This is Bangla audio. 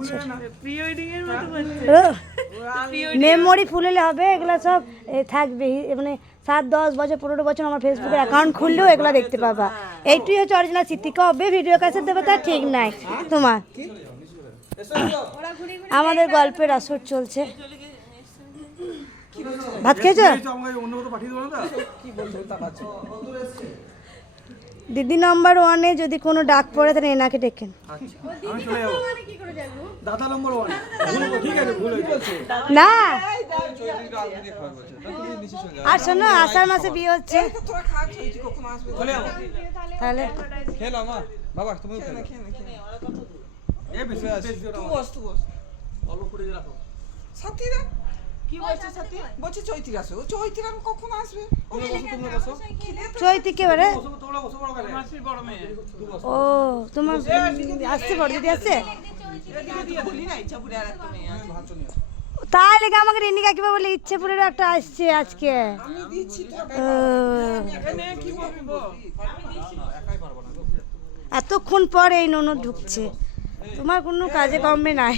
বছর। মেমোরি ফুল হলে হবে, এগুলো সব থাকবে, মানে 7-10 বছর 15 বছর আমার ফেসবুকে অ্যাকাউন্ট খুললেও এগুলো দেখতে পাবা। এইটুই হচ্ছে অরিজিনাল স্মৃতি। কবে ভিডিও ক্যাসেট দেবে তার ঠিক নাই তোমার। আমাদের গল্পের আসর চলছে। ভাত খেয়েছো? দিদি নাম্বার 1-এ যদি কোনো ডাক পড়ে তাহলে এনাকে ডেকেন। না আর শোনো, আষাঢ় মাসে বিয়ে হচ্ছে তাহলে চৈতি কে বারে? ও তোমার আসছে, বড় দিদি আসছে, তাই লেগে আমাকে রিনি কাকিমা বলে ইচ্ছেপুরের একটা আসছে আজকে। এতক্ষণ পর এই ননদ ঢুকছে, তোমার কোনো কাজে কমবে নাই।